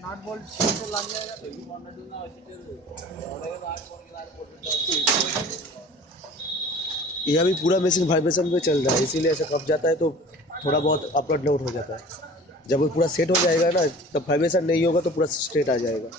नाट bolt लग यह भी पूरा मशीन वाइब्रेशन पे चल रहा है, इसीलिए ऐसा कब जाता है तो थोड़ा बहुत अपवर्ड डाउन हो जाता है। जब वो पूरा सेट हो जाएगा ना, तब वाइब्रेशन नहीं होगा तो पूरा स्ट्रेट आ जाएगा।